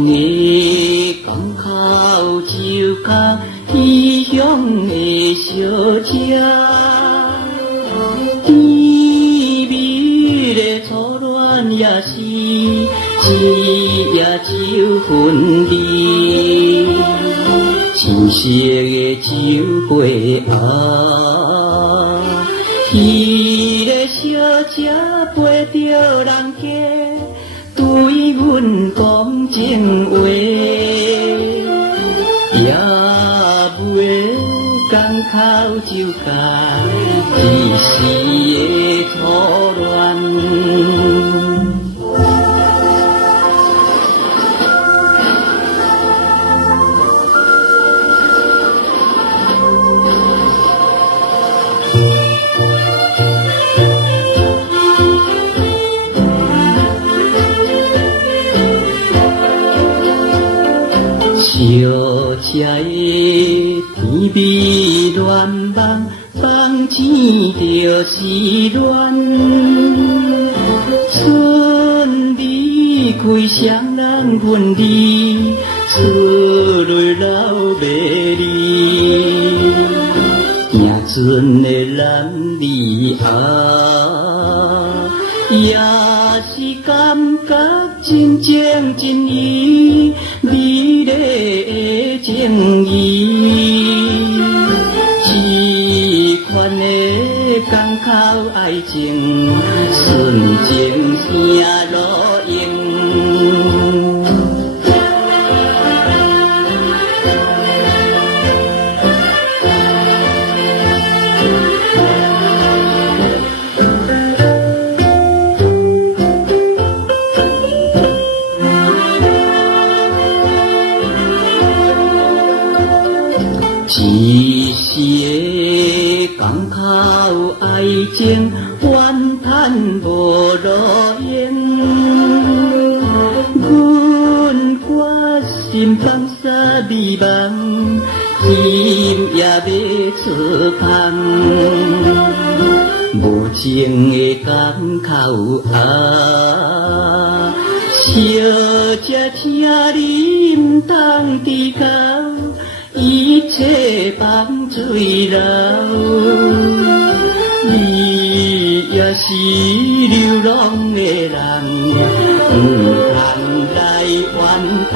乡的港口就靠异乡的小车，甜蜜的初恋也是一夜酒分离，青色的酒杯啊，迄个小车陪着人家。对阮讲情话，也袂港口就甲一时的初恋。小车的甜蜜恋梦，放钱就是恋。春离开，双人分离，出泪流袂离。行船的男女啊，也是感觉真情真意。美丽的情谊，这款的港口爱情，纯情声路用。一时的港口爱情，怨叹无路用。阮挂心放沙迷茫，今夜要出航。无情的港口啊，小姐，请你唔通低头。一切放水流，你也是流浪的人，唔通来怨叹。